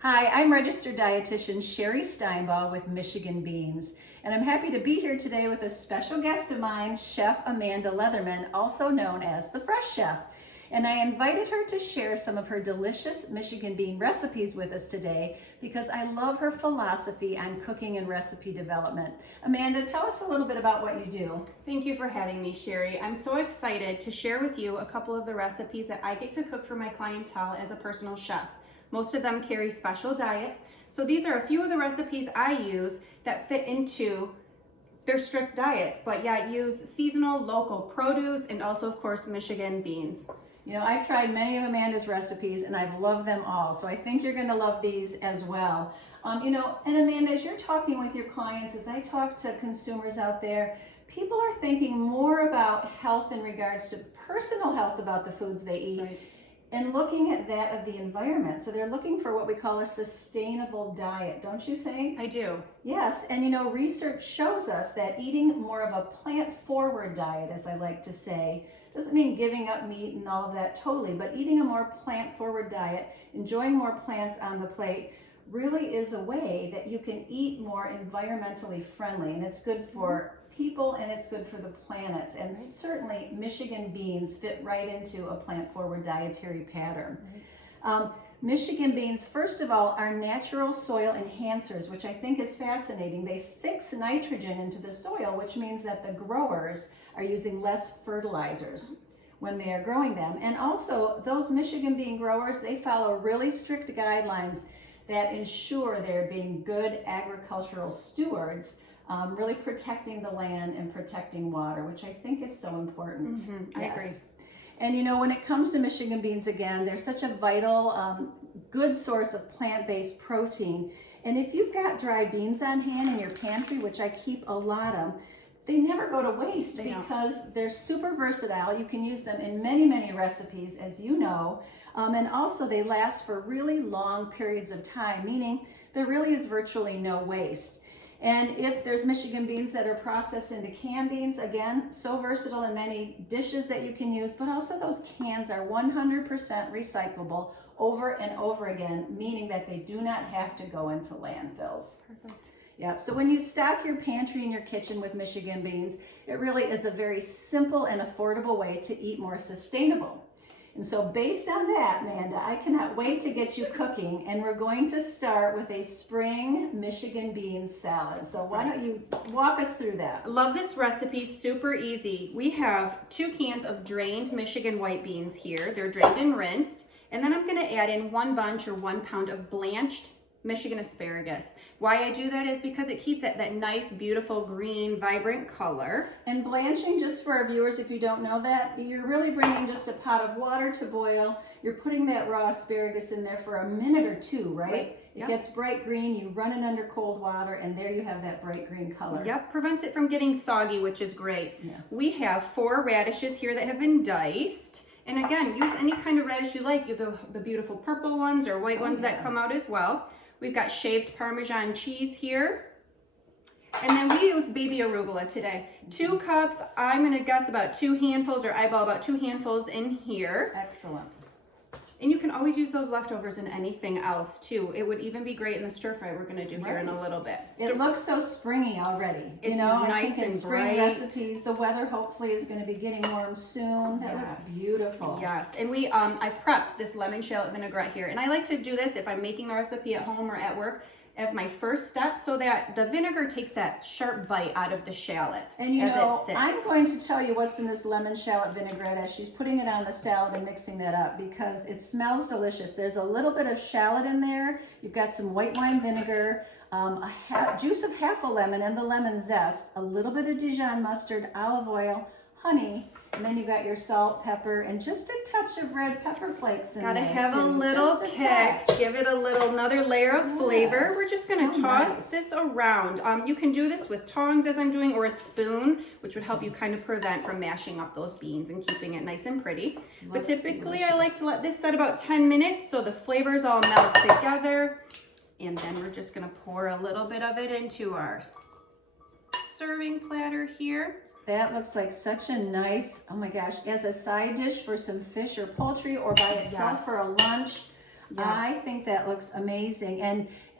Hi, I'm registered dietitian Sherry Steinbaugh with Michigan Beans, and I'm happy to be here today with a special guest of mine, Chef Amanda Letherman, also known as the Fresh Chef. And I invited her to share some of her delicious Michigan bean recipes with us today because I love her philosophy on cooking and recipe development. Amanda, tell us a little bit about what you do. Thank you for having me, Sherry. I'm so excited to share with you a couple of the recipes that I get to cook for my clientele as a personal chef. Most of them carry special diets, so these are a few of the recipes I use that fit into their strict diets, but yet use seasonal, local produce and also, of course, Michigan beans. You know, I've tried many of Amanda's recipes and I've loved them all, so I think you're going to love these as well. And Amanda, as you're talking with your clients, as I talk to consumers out there, people are thinking more about health in regards to personal health about the foods they eat. Right. And looking at that of the environment. So they're looking for what we call a sustainable diet, don't you think? I do. Yes, and research shows us that eating more of a plant-forward diet, as I like to say, doesn't mean giving up meat and all of that totally, but eating a more plant-forward diet, enjoying more plants on the plate, really is a way that you can eat more environmentally friendly, and it's good for people and it's good for the planets, and certainly Michigan beans fit right into a plant-forward dietary pattern. Michigan beans, first of all, are natural soil enhancers, which I think is fascinating. They fix nitrogen into the soil, which means that the growers are using less fertilizers when they are growing them. And also, those Michigan bean growers, they follow really strict guidelines that ensure they're being good agricultural stewards, really protecting the land and protecting water, which I think is so important. I agree. And when it comes to Michigan beans, again, they're such a vital, good source of plant-based protein. And if you've got dried beans on hand in your pantry, which I keep a lot of, they never go to waste because they're super versatile. You can use them in many, many recipes, as you know. And also they last for really long periods of time, meaning there really is virtually no waste. And if there's Michigan beans that are processed into canned beans, again, so versatile in many dishes that you can use, but also those cans are 100% recyclable over and over again, meaning that they do not have to go into landfills. Perfect. Yep, so when you stock your pantry and your kitchen with Michigan beans, it really is a very simple and affordable way to eat more sustainable. And so based on that, Amanda, I cannot wait to get you cooking, and we're going to start with a spring Michigan beans salad. So why don't you walk us through that? Love this recipe, super easy. We have 2 cans of drained Michigan white beans here. They're drained and rinsed. And then I'm gonna add in 1 bunch or 1 pound of blanched Michigan asparagus. Why I do that is because it keeps it that nice, beautiful, green, vibrant color. And blanching, just for our viewers, if you don't know that, you're really bringing just a pot of water to boil. You're putting that raw asparagus in there for a minute or 2, right? It gets bright green, you run it under cold water, and there you have that bright green color. Yep, prevents it from getting soggy, which is great. Yes. We have 4 radishes here that have been diced. And again, use any kind of radish you like, the beautiful purple ones or white ones that come out as well. We've got shaved Parmesan cheese here. And then we use baby arugula today. 2 cups, I'm gonna guess about 2 handfuls or eyeball about 2 handfuls in here. Excellent. And you can always use those leftovers in anything else too. It would even be great in the stir fry we're gonna do here in a little bit. It looks so springy already. It's I nice think in and spring bright. recipes, the weather hopefully is gonna be getting warm soon. That looks beautiful. Yes, and I've prepped this lemon shallot vinaigrette here. And I like to do this if I'm making the recipe at home or at work as my first step so that the vinegar takes that sharp bite out of the shallot And as it sits. I'm going to tell you what's in this lemon shallot vinaigrette as she's putting it on the salad and mixing that up because it smells delicious. There's a little bit of shallot in there. You've got some white wine vinegar, juice of half a lemon and the lemon zest, a little bit of Dijon mustard, olive oil, honey, and then you've got your salt, pepper, and just a touch of red pepper flakes in there. Gotta have a too. little Just a kick. touch. Give it another layer of flavor. We're just gonna Oh, toss nice. this around. You can do this with tongs as I'm doing or a spoon, which would help you kind of prevent from mashing up those beans and keeping it nice and pretty. But typically I like to let this set about 10 minutes so the flavors all melt together. And then we're just gonna pour a little bit of it into our serving platter here. That looks like such a nice, oh my gosh, as a side dish for some fish or poultry or by itself for a lunch. Yes. I think that looks amazing.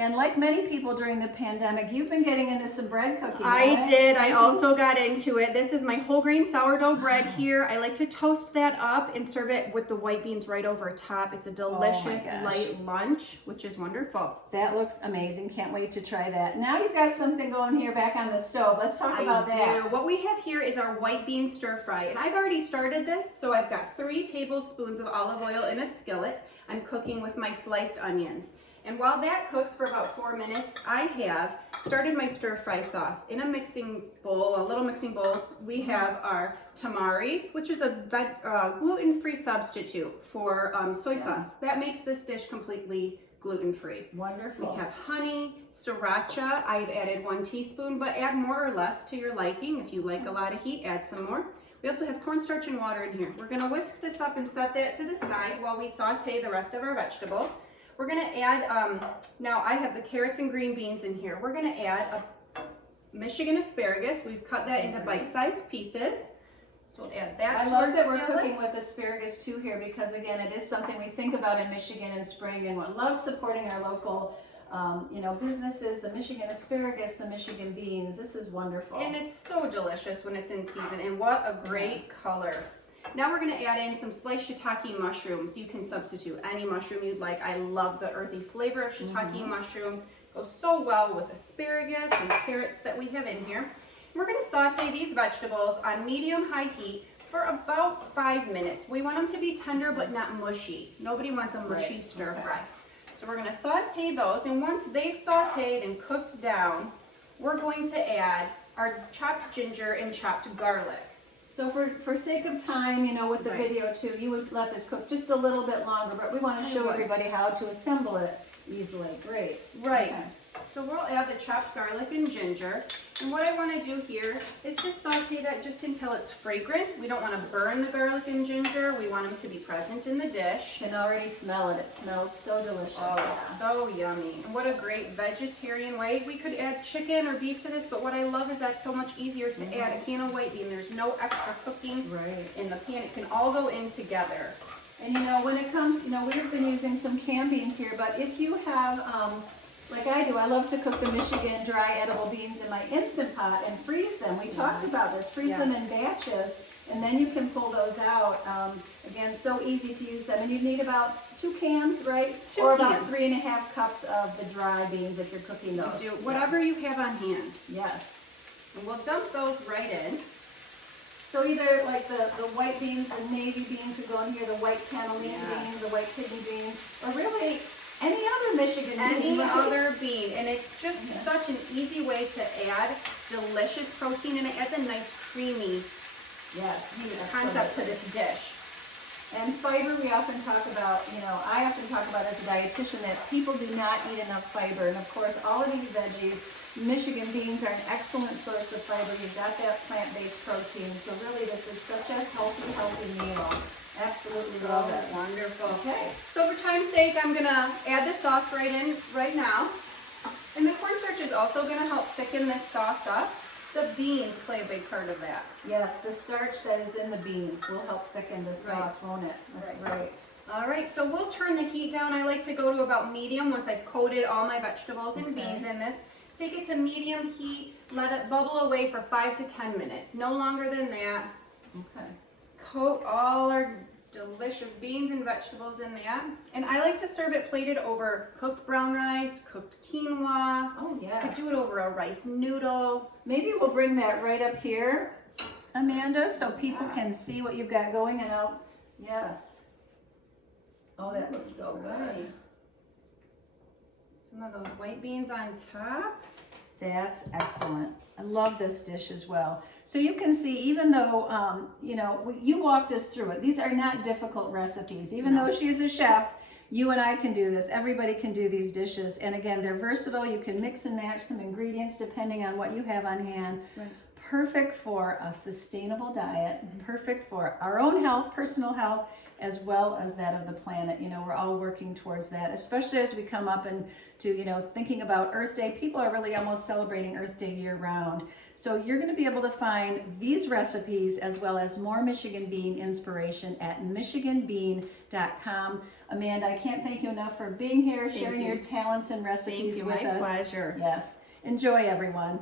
And like many people during the pandemic, you've been getting into some bread cooking. I right? did. I also got into it. This is my whole grain sourdough bread here. I like to toast that up and serve it with the white beans right over top. It's a delicious gosh. light lunch, which is wonderful. That looks amazing. Can't wait to try that. Now you've got something going here back on the stove. Let's talk about that. What we have here is our white bean stir fry, and I've already started this. So I've got 3 tablespoons of olive oil in a skillet. I'm cooking with my sliced onions. And while that cooks for about 4 minutes, I have started my stir fry sauce. In a mixing bowl, a little mixing bowl, we have our tamari, which is a gluten-free substitute for soy sauce. That makes this dish completely gluten-free. Wonderful. We have honey, sriracha. I've added 1 teaspoon, but add more or less to your liking. If you like a lot of heat, add some more. We also have cornstarch and water in here. We're gonna whisk this up and set that to the side while we saute the rest of our vegetables. We're gonna add, now I have the carrots and green beans in here. We're gonna add a Michigan asparagus. We've cut that into bite-sized pieces. So we'll add that to our love that we're skillet. cooking with asparagus too here because again, it is something we think about in Michigan in spring and we love supporting our local businesses, the Michigan asparagus, the Michigan beans. This is wonderful. And it's so delicious when it's in season, and what a great color. Now we're gonna add in some sliced shiitake mushrooms. You can substitute any mushroom you'd like. I love the earthy flavor of shiitake mushrooms. Goes so well with asparagus and carrots that we have in here. We're gonna saute these vegetables on medium-high heat for about 5 minutes. We want them to be tender but not mushy. Nobody wants a mushy stir fry. So we're gonna saute those, and once they've sauteed and cooked down, we're going to add our chopped ginger and chopped garlic. So for sake of time, with the video too, you would let this cook just a little bit longer, but we want to show everybody how to assemble it easily. Great. Right. Okay. So we'll add the chopped garlic and ginger. And what I want to do here is just saute that just until it's fragrant. We don't want to burn the garlic and ginger. We want them to be present in the dish. You can already smell it. It smells so delicious. Oh, it's so yummy. And what a great vegetarian way. We could add chicken or beef to this, but what I love is that's so much easier to add a can of white bean. There's no extra cooking in the pan. It can all go in together. And when it comes, we've been using some canned beans here, but if you have, like I do, I love to cook the Michigan dry edible beans in my Instant Pot and freeze them. We talked about this, freeze them in batches, and then you can pull those out. Again, so easy to use them. And you need about 2 cans, right? 2 or cans. about 3.5 cups of the dry beans if you're cooking those. Do whatever you have on hand. Yes. And we'll dump those right in. So either like the white beans, the navy beans could go in here, the white cannellini beans, the white kidney beans, or really any other Michigan bean. Any other bean. And it's just such an easy way to add delicious protein, and it adds a nice creamy concept to this dish. And fiber, we often talk about, I often talk about as a dietitian that people do not eat enough fiber. And of course, all of these veggies, Michigan beans are an excellent source of fiber. You've got that plant-based protein. So really, this is such a healthy meal. Absolutely love it. Wonderful. Okay. So for time's sake, I'm gonna add the sauce right in right now. And the cornstarch is also gonna help thicken this sauce up. The beans play a big part of that. Yes, the starch that is in the beans will help thicken the sauce, won't it? That's right. All right, so we'll turn the heat down. I like to go to about medium once I've coated all my vegetables and beans in this. Take it to medium heat, let it bubble away for 5 to 10 minutes, no longer than that. Okay. Coat all our delicious beans and vegetables in that. And I like to serve it plated over cooked brown rice, cooked quinoa. Oh, yes. You could do it over a rice noodle. Maybe we'll bring that right up here, Amanda, so people can see what you've got going and yes. Oh, that looks so good. Some of those white beans on top. That's excellent. I love this dish as well. So you can see, even though, you walked us through it, these are not difficult recipes. Even though she is a chef, you and I can do this. Everybody can do these dishes. And again, they're versatile. You can mix and match some ingredients depending on what you have on hand. perfect for a sustainable diet, perfect for our own health, personal health, as well as that of the planet. You know, we're all working towards that, especially as we come up into, you know, thinking about Earth Day. People are really almost celebrating Earth Day year round. So you're going to be able to find these recipes as well as more Michigan Bean inspiration at michiganbean.com. Amanda, I can't thank you enough for being here, sharing your talents and recipes with us. My pleasure. Yes. Enjoy, everyone.